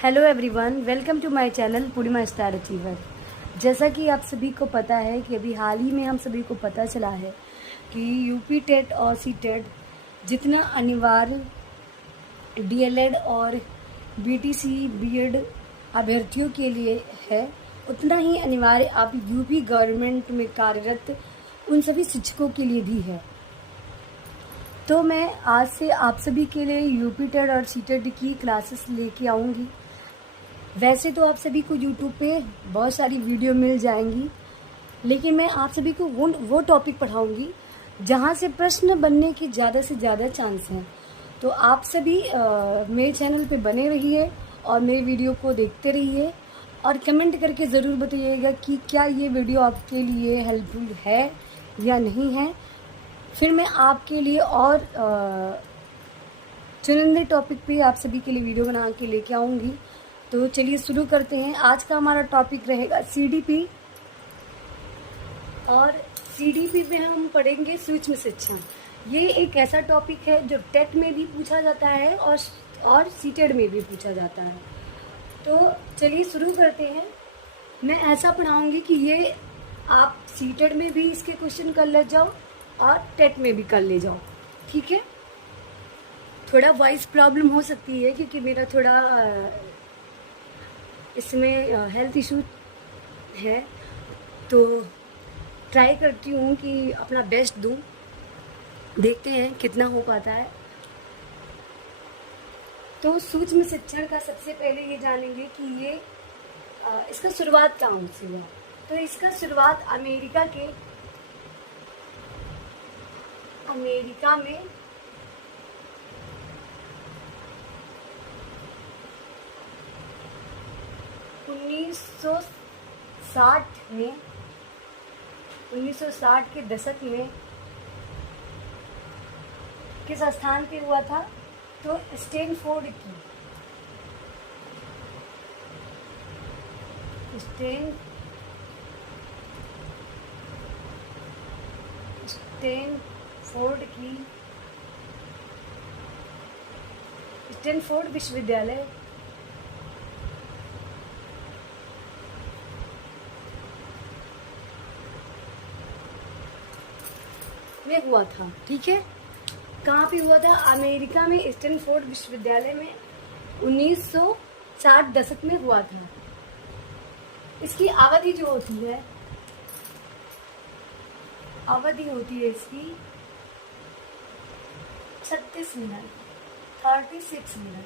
Hello everyone, welcome to my channel Purnima Star Achiever. जैसा कि आप सभी को पता है कि अभी हाल ही में हम सभी को पता चला है कि यूपी टेट और सी टेट जितना अनिवार्य डीएलएड और बीटीसी बीएड अभ्यर्थियों के लिए है, उतना ही अनिवार्य आप यूपी गवर्नमेंट में कार्यरत उन सभी शिक्षकों के लिए भी है। तो मैं आज से आप सभी के लिए यूपी टेट और सी टेट की क्लासेस लेके आऊँगी। वैसे तो आप सभी को यूट्यूब पे बहुत सारी वीडियो मिल जाएंगी, लेकिन मैं आप सभी को वो टॉपिक पढ़ाऊँगी जहाँ से प्रश्न बनने के ज़्यादा से ज़्यादा चांस हैं। तो आप सभी मेरे चैनल पे बने रहिए और मेरे वीडियो को देखते रहिए और कमेंट करके ज़रूर बताइएगा कि क्या ये वीडियो आपके लिए हेल्पफुल है या नहीं है। फिर मैं आपके लिए और चुनिंदे टॉपिक पे आप सभी के लिए वीडियो बना के लेके आऊँगी। तो चलिए शुरू करते हैं। आज का हमारा टॉपिक रहेगा सीडीपी, और सीडीपी में हम पढ़ेंगे सूक्ष्म शिक्षण। ये एक ऐसा टॉपिक है जो टेट में भी पूछा जाता है और सीटेट में भी पूछा जाता है। तो चलिए शुरू करते हैं। मैं ऐसा पढ़ाऊंगी कि ये आप सीटेट में भी इसके क्वेश्चन कर ले जाओ और टेट में भी कर ले जाओ, ठीक है। थोड़ा वॉइस प्रॉब्लम हो सकती है क्योंकि मेरा थोड़ा इसमें हेल्थ इशू है, तो ट्राई करती हूँ कि अपना बेस्ट दूँ। देखते हैं कितना हो पाता है। तो सूक्ष्म शिक्षण का सबसे पहले ये जानेंगे कि ये इसका शुरुआत कहाँ से हुआ। तो इसका शुरुआत अमेरिका में 1960 के दशक में किस स्थान पे हुआ था? तो स्टैनफोर्ड स्टैनफोर्ड विश्वविद्यालय में हुआ था, ठीक है। कहाँ पे हुआ था? अमेरिका में स्टैनफोर्ड विश्वविद्यालय में 1960 दशक में हुआ था। इसकी अवधि जो होती है, इसकी 36 मिनट, 36 मिनट,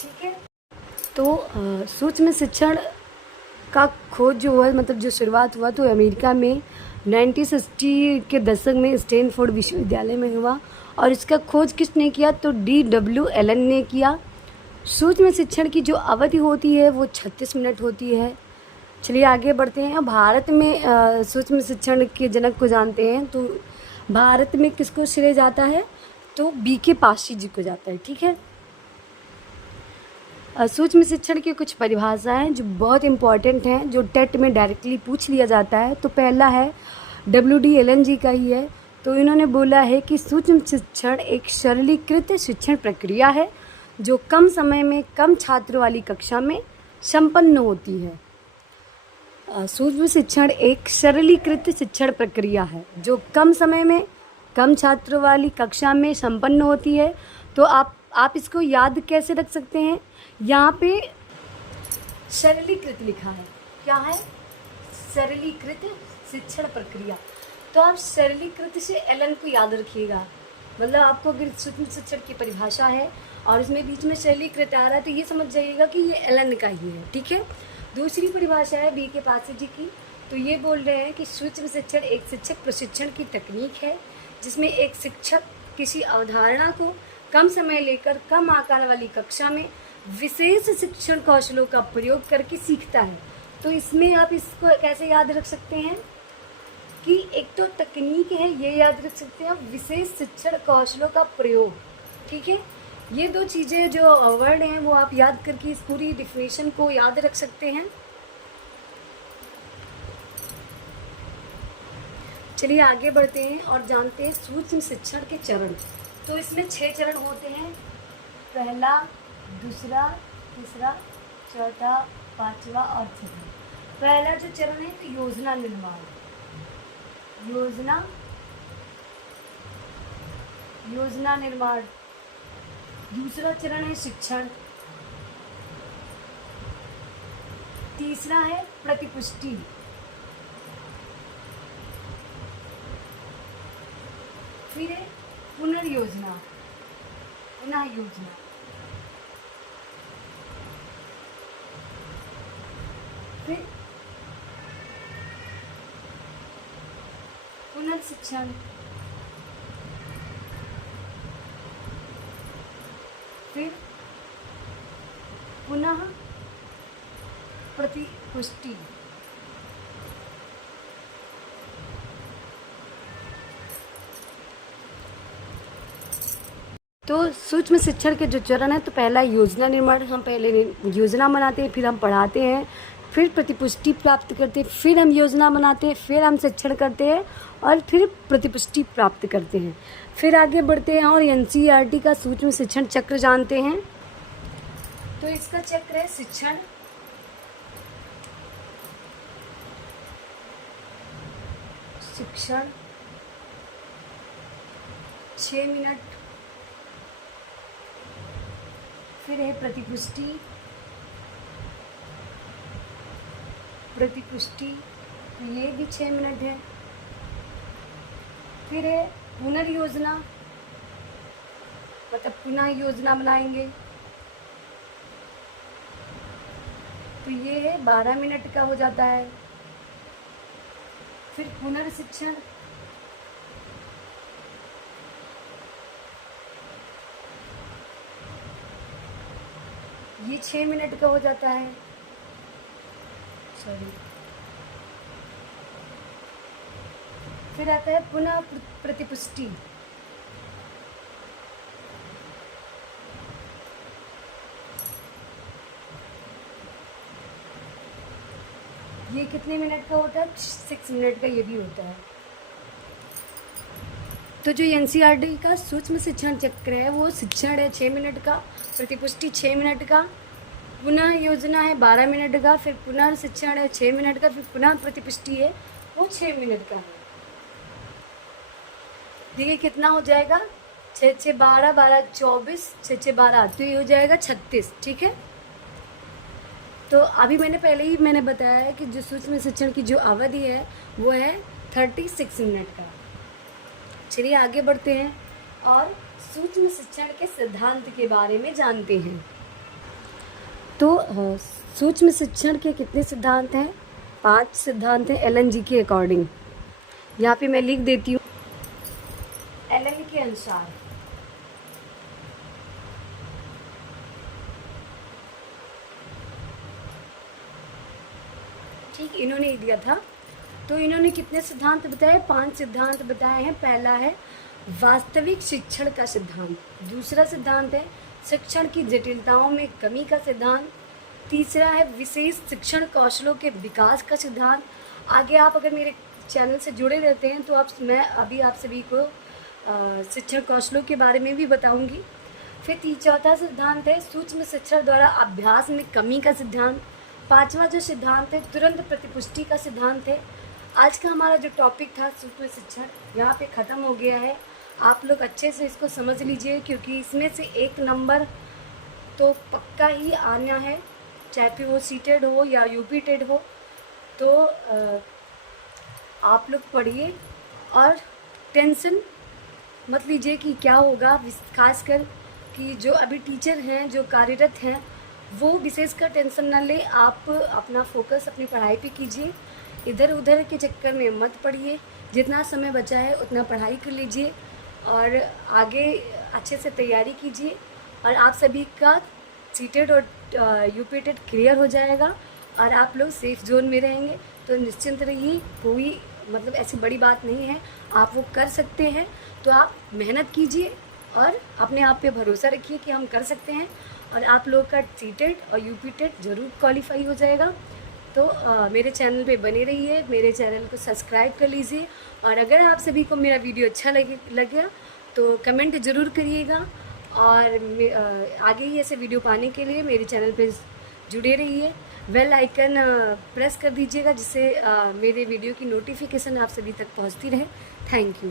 ठीक है। तो सूक्ष्म शिक्षण का खोज जो हुआ, मतलब जो शुरुआत हुआ, तो अमेरिका में 1960 के दशक में स्टैनफोर्ड विश्वविद्यालय में हुआ। और इसका खोज किसने किया? तो D.W. एलन ने किया। सूक्ष्म शिक्षण की जो अवधि होती है वो 36 मिनट होती है। चलिए आगे बढ़ते हैं। भारत में सूक्ष्म शिक्षण के जनक को जानते हैं, तो भारत में किसको श्रेय जाता है? तो B.K. पाशी जी को जाता है, ठीक है। सूक्ष्म शिक्षण की कुछ परिभाषाएं जो बहुत इम्पॉर्टेंट हैं, जो टेट में डायरेक्टली पूछ लिया जाता है। तो पहला है W.D. एलन जी का ही है। तो इन्होंने बोला है कि सूक्ष्म शिक्षण एक सरलीकृत शिक्षण प्रक्रिया है जो कम समय में कम छात्रों वाली कक्षा में संपन्न होती है। सूक्ष्म शिक्षण एक सरलीकृत शिक्षण प्रक्रिया है जो कम समय में कम छात्रों वाली कक्षा में संपन्न होती है। तो आप इसको याद कैसे रख सकते हैं? यहाँ पे सरलीकृत लिखा है। क्या है? सरलीकृत शिक्षण प्रक्रिया। तो आप सरलीकृत से एलन को याद रखिएगा। मतलब आपको अगर सूक्ष्म शिक्षण की परिभाषा है और इसमें बीच में सरलीकृत आ रहा है तो ये समझ जाइएगा कि ये एलन का ही है, ठीक है। दूसरी परिभाषा है B.K. पाशी जी की। तो ये बोल रहे हैं कि सूक्ष्म शिक्षण एक शिक्षक प्रशिक्षण की तकनीक है जिसमें एक शिक्षक किसी अवधारणा को कम समय लेकर कम आकार वाली कक्षा में विशेष शिक्षण कौशलों का प्रयोग करके सीखता है। तो इसमें आप इसको कैसे याद रख सकते हैं कि एक तो तकनीक है, ये याद रख सकते हैं, विशेष शिक्षण कौशलों का प्रयोग, ठीक है। ये दो चीज़ें जो वर्ड हैं वो आप याद करके इस पूरी डिफिनेशन को याद रख सकते हैं। चलिए आगे बढ़ते हैं और जानते हैं सूक्ष्म शिक्षण के चरण। तो इसमें 6 चरण होते हैं। पहला, दूसरा, तीसरा, चौथा, पांचवा और छठा। पहला जो चरण है तो योजना निर्माण, योजना निर्माण। दूसरा चरण है शिक्षण। तीसरा है प्रतिपुष्टि। फिर है पुनर्योजना, पुनः योजना। फिर पुनर्शिक्षण। फिर पुनः प्रतिपुष्टि। तो सूक्ष्म शिक्षण के जो चरण है, तो पहला योजना निर्माण, हम पहले योजना बनाते हैं, फिर हम पढ़ाते हैं, फिर प्रतिपुष्टि प्राप्त करते हैं, फिर हम योजना बनाते हैं, फिर हम शिक्षण करते हैं और फिर प्रतिपुष्टि प्राप्त करते हैं। फिर आगे बढ़ते हैं और एनसीईआरटी का सूक्ष्म शिक्षण चक्र जानते हैं। तो इसका चक्र है शिक्षण, शिक्षण 6 मिनट। फिर है प्रतिपुष्टि, प्रतिपुष्टि ये भी 6 मिनट है। फिर है पुनर्योजना, मतलब पुनः योजना बनाएंगे, तो ये है 12 मिनट का हो जाता है। फिर पुनर्शिक्षण, ये 6 मिनट का हो जाता है। सॉरी। फिर आता है पुनः प्रतिपुष्टि, ये कितने मिनट का होता है? 6 मिनट का ये भी होता है। तो जो एनसीईआरटी का सूक्ष्म शिक्षण चक्र है वो शिक्षण है 6 मिनट का, प्रतिपुष्टि 6 मिनट का, पुनः योजना है 12 मिनट का, फिर पुनः शिक्षण है 6 मिनट का, फिर पुनः प्रतिपुष्टि है वो 6 मिनट का है। देखिए कितना हो जाएगा, 6 6 12 12 24, 6 6 12, तो ये हो जाएगा 36। ठीक है। तो अभी मैंने बताया है कि जो सूक्ष्म शिक्षण की जो अवधि है वो है 36 मिनट का। चलिए आगे बढ़ते हैं और सूक्ष्म शिक्षण के सिद्धांत के बारे में जानते हैं। तो सूक्ष्म शिक्षण के कितने सिद्धांत हैं? 5 सिद्धांत हैं एलएनजी के अकॉर्डिंग। यहाँ पे मैं लिख देती हूँ। एलन के अनुसार ठीक इन्होंने ही दिया था। तो इन्होंने कितने सिद्धांत बताए? 5 सिद्धांत बताए हैं। पहला है वास्तविक शिक्षण का सिद्धांत, दूसरा सिद्धांत है शिक्षण की जटिलताओं में कमी का सिद्धांत, तीसरा है विशेष शिक्षण कौशलों के विकास का सिद्धांत। आगे आप अगर मेरे चैनल से जुड़े रहते हैं तो मैं अभी आप सभी को शिक्षण कौशलों के बारे में भी बताऊंगी। फिर चौथा सिद्धांत है सूक्ष्म शिक्षण द्वारा अभ्यास में कमी का सिद्धांत। पांचवा जो सिद्धांत है तुरंत प्रतिपुष्टि का सिद्धांत है। आज का हमारा जो टॉपिक था सूक्ष्म शिक्षण यहाँ पे ख़त्म हो गया है। आप लोग अच्छे से इसको समझ लीजिए, क्योंकि इसमें से 1 नंबर तो पक्का ही आना है, चाहे फिर वो सीटेड हो या यूपी टेड हो। तो आप लोग पढ़िए और टेंशन मत लीजिए कि क्या होगा। खासकर कि जो अभी टीचर हैं, जो कार्यरत हैं, वो विशेषकर टेंशन ना ले। आप अपना फोकस अपनी पढ़ाई पे कीजिए, इधर उधर के चक्कर में मत पढ़िए। जितना समय बचा है उतना पढ़ाई कर लीजिए और आगे अच्छे से तैयारी कीजिए और आप सभी का सीटेड और यूपी टेड क्लियर हो जाएगा और आप लोग सेफ जोन में रहेंगे। तो निश्चिंत रहिए, कोई मतलब ऐसी बड़ी बात नहीं है, आप वो कर सकते हैं। तो आप मेहनत कीजिए और अपने आप पे भरोसा रखिए कि हम कर सकते हैं और आप लोग का सीटेड और यूपी टेड ज़रूर क्वालिफाई हो जाएगा। तो मेरे चैनल पे बने रहिए, मेरे चैनल को सब्सक्राइब कर लीजिए और अगर आप सभी को मेरा वीडियो अच्छा लगे तो कमेंट ज़रूर करिएगा और आगे ही ऐसे वीडियो पाने के लिए मेरे चैनल पे जुड़े रहिए। बेल आइकन प्रेस कर दीजिएगा, जिससे मेरे वीडियो की नोटिफिकेशन आप सभी तक पहुंचती रहे। Thank you.